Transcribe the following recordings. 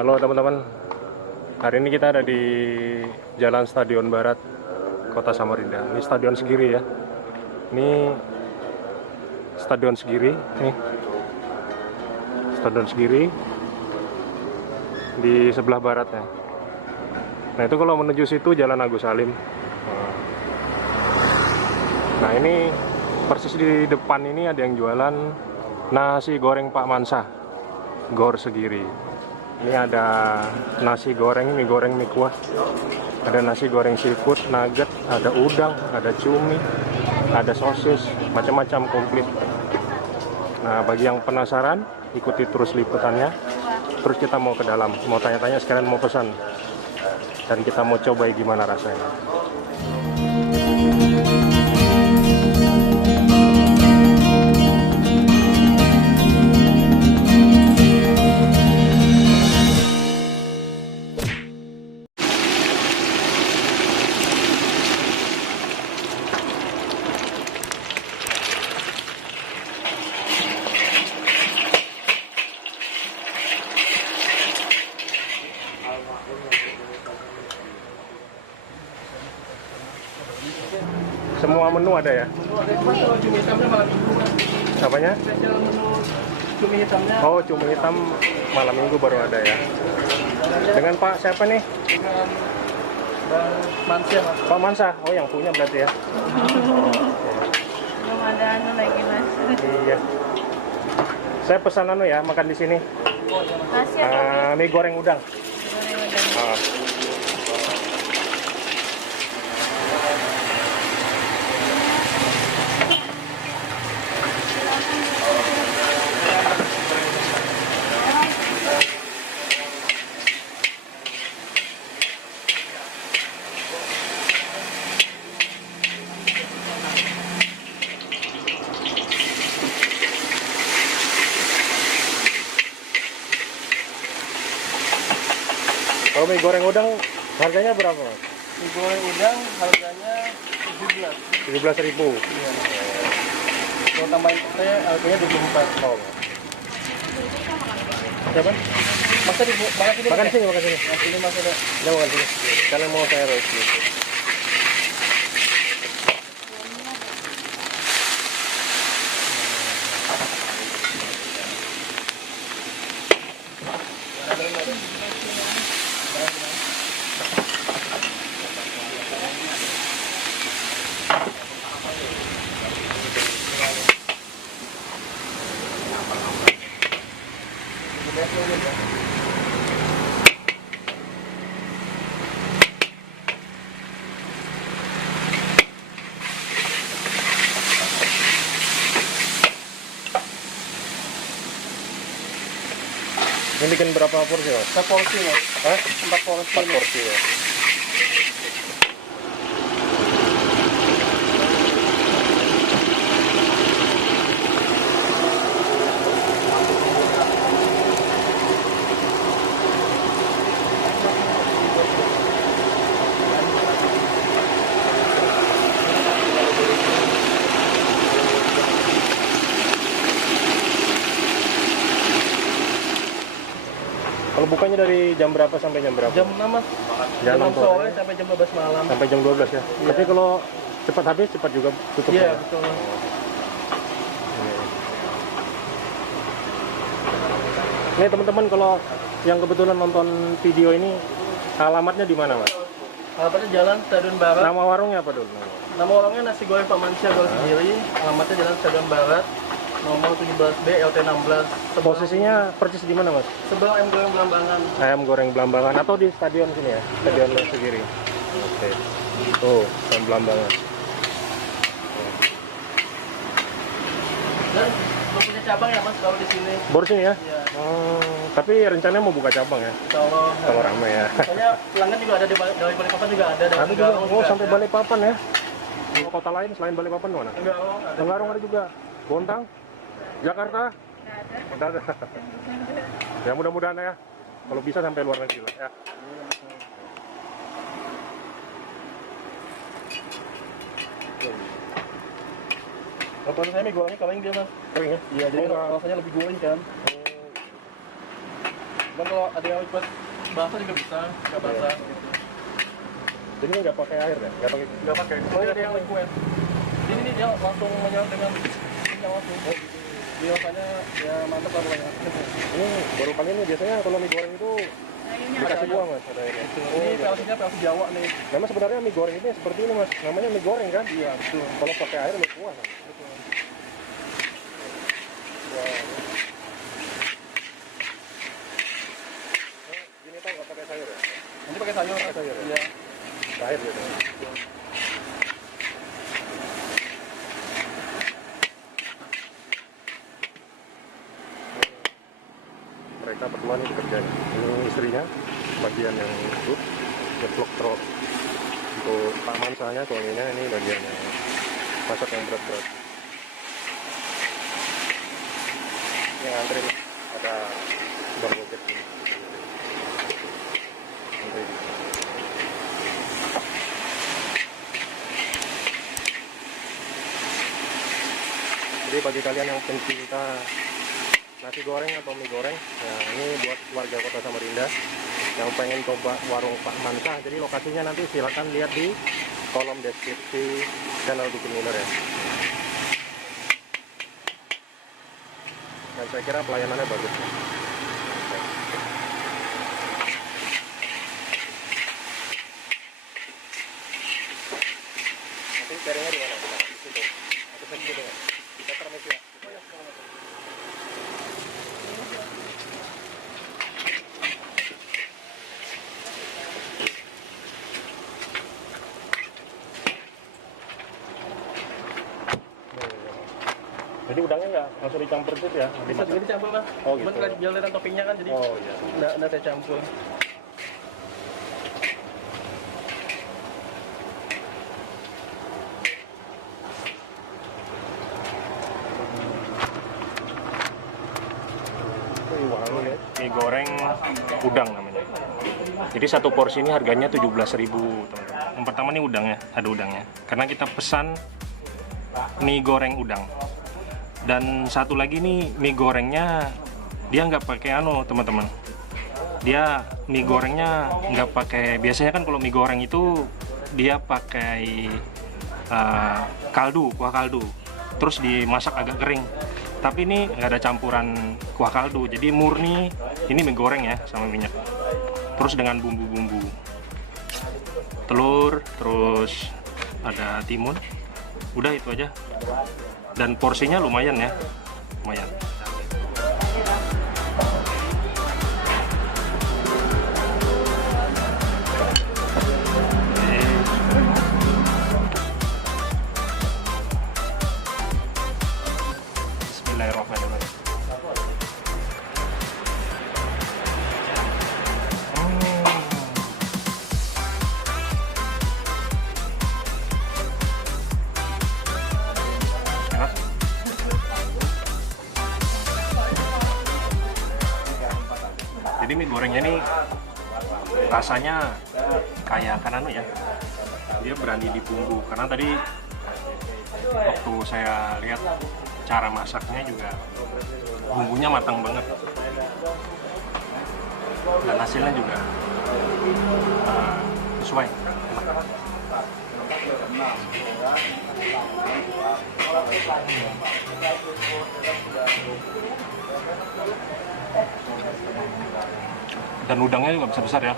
Halo teman-teman, hari ini kita ada di Jalan Stadion Barat, Kota Samarinda. Ini Stadion Segiri ya. Ini Stadion Segiri, nih Stadion Segiri di sebelah baratnya. Nah itu kalau menuju situ Jalan Agus Salim. Nah ini persis di depan ini ada yang jualan nasi goreng Pak Mansa, Gor Segiri. Ini ada nasi goreng, mie goreng, mie kuah, ada nasi goreng seafood, nugget, ada udang, ada cumi, ada sosis, macam-macam komplit. Nah, bagi yang penasaran, ikuti terus liputannya. Terus kita mau ke dalam, mau tanya-tanya, sekalian mau pesan. Dan kita mau coba gimana rasanya. Semua menu ada ya? Menu ada, cuma kalau cumi hitamnya malam minggu. Apanya? Spesial menu cumi hitamnya. Oh, cumi hitam malam minggu baru ada ya. Dengan Pak siapa nih? Dengan Bang Mansa, Mas. Pak Mansa. Oh, yang punya berarti ya. Belum ada anu lagi mas. Iya. Saya pesan anu ya, makan di sini. Nasi apa? Mie goreng udang. Goreng udang. Ah. Kalau mie goreng udang harganya berapa, Mas? Mie goreng udang harganya 17. 17.000. Iya. Kalau tambahin petai harganya 24. Oh. Siapa? Masa di makan sini. Makan di sini, makan sini. Makan sini Mas ada. Udah makan sini. Kalian mau saya roast. Ini bikin berapa porsi, Mas? 4 porsi, Mas. Hah? 4 porsi. 4 porsi ya. Kalau bukanya dari jam berapa sampai jam berapa? Jam 6, Mas. Jam Jam 6 6 sore sampai jam 12 malam. Sampai jam 12 ya? Iya. Tapi kalau cepat habis, cepat juga tutup Iya, ya? betul. Ini teman-teman kalau yang kebetulan nonton video ini, alamatnya di mana, Mas? Alamatnya Jalan Stadion Barat. Nama warungnya apa dulu? Nama orangnya nasi goreng Pak Mansa Gor Segiri. Alamatnya Jalan Stadion Barat, nomor 17B LT 16. Posisinya persis di mana, Mas? Sebelah ayam goreng Belambangan. Ayam goreng Belambangan atau di stadion sini ya? Stadion Segiri. Oke. Tuh, ayam Belambangan. Dan belum punya cabang ya Mas kalau di sini. Baru sini ya? Iya. Tapi rencananya mau buka cabang ya? Kalau rame ya. Soalnya pelanggan juga ada dari Balikpapan juga ada. Dari Ada juga, Tenggarong oh sampai ada. Balikpapan ya? Kota lain selain Balikpapan mana? Tenggarong ada. Tenggarong ada juga. Bontang? Jakarta? Nggak ada. Udah ada. Ya mudah-mudahan ya. Kalau bisa sampai luar negeri lah ya. Kalau saya mie gorengnya kering dia Mas. Kering ya? Iya, jadi Oh, rasanya lebih goreng kan. Cuman kalau ada yang buat basah juga bisa, nggak basah. Gitu. Jadi ini nggak pakai air ya? Nggak pakai. Kalau ada yang liquid. Ini nih dia langsung menyerap dengan minyak langsung. Jadi rasanya ya mantap lah pokoknya. Ini baru kali ini biasanya kalau mie goreng itu Kayunya dikasih ada buah mas, ada ini. Ini versinya versi Jawa nih. Memang sebenarnya mie goreng ini seperti ini mas, namanya mie goreng kan? Iya betul. Kalau pakai air mie kuah kan? Betul. Gini tau nggak pakai sayur ya? Ini pakai sayur. Pakai sayur ya? Iya. Air gitu. Mereka berdua ini bekerja. Ini istrinya, bagian yang ikut ngeplok truk. Untuk Pak Mansanya, suaminya ini bagian yang masak yang berat-berat. Yang antri ada bar gojek ini. Antri. Jadi bagi kalian yang pencinta nasi goreng atau mie goreng, ya ini buat warga Kota Samarinda yang pengen coba warung Pak Mansa. Jadi lokasinya nanti silakan lihat di kolom deskripsi channel Bikin Miller ya. Dan saya kira pelayanannya bagus. Nanti carinya di mana? Di situ. Atau saya gitu ya. Kita permisi ya. Jadi udangnya nggak langsung dicampur gitu ya? Bisa juga dicampur lah. Oh, Cuman gitu. biar kelihatan toppingnya kan jadi Oh iya. nggak saya campur. Mie goreng udang namanya. Jadi satu porsi ini harganya 17.000 teman-teman. Yang pertama nih udangnya, ada udangnya. Karena kita pesan mie goreng udang. Dan satu lagi nih mie gorengnya dia nggak pakai teman-teman. Dia mie gorengnya nggak pakai. Biasanya kan kalau mie goreng itu dia pakai kaldu, kuah kaldu. Terus dimasak agak kering. Tapi ini nggak ada campuran kuah kaldu, jadi murni ini mie goreng ya sama minyak. Terus dengan bumbu-bumbu telur, terus ada timun. Udah itu aja. Dan porsinya lumayan ya, lumayan. Bismillahirrahmanirrahim. Enak. Jadi mie gorengnya ini rasanya kayak ya. Dia berani di bumbu karena tadi waktu saya lihat cara masaknya juga bumbunya matang banget dan hasilnya juga sesuai. Dan udangnya juga besar-besar ya.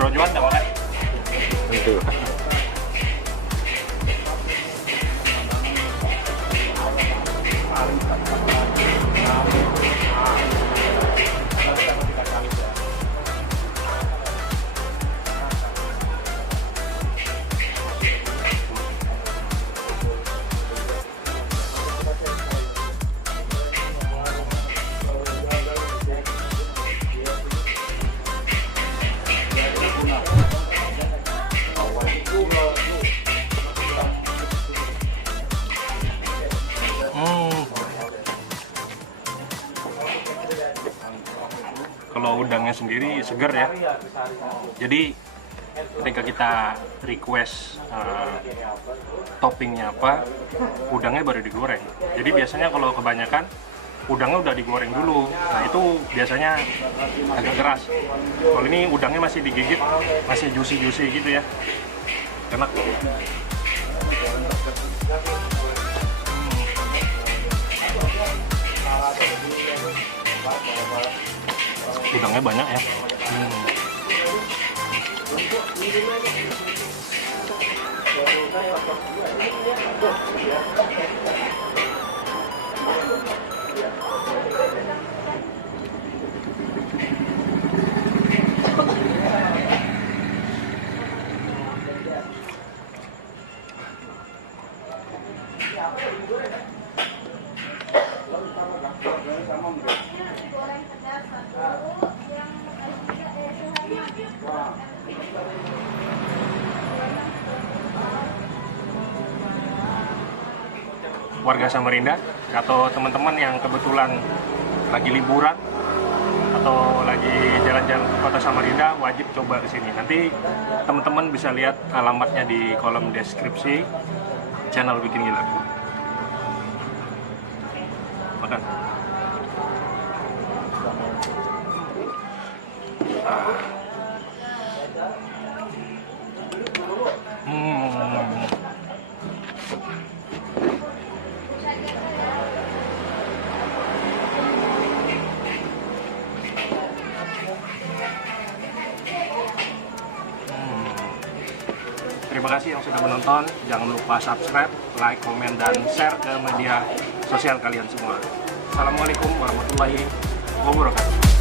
Bro Juan nggak makan? Tentu. kalau udangnya sendiri seger ya. Jadi ketika kita request toppingnya apa, udangnya baru digoreng. Jadi biasanya kalau kebanyakan udangnya udah digoreng dulu, nah itu biasanya agak keras. Kalau ini udangnya masih digigit, masih juicy gitu ya, enak. Udangnya banyak ya. Warga Samarinda atau teman-teman yang kebetulan lagi liburan atau lagi jalan-jalan ke kota Samarinda wajib coba ke sini. Nanti teman-teman bisa lihat alamatnya di kolom deskripsi channel Bikin Gila. Makan. Terima kasih yang sudah menonton. Jangan lupa subscribe, like, komen, dan share ke media sosial kalian semua. Assalamualaikum warahmatullahi wabarakatuh.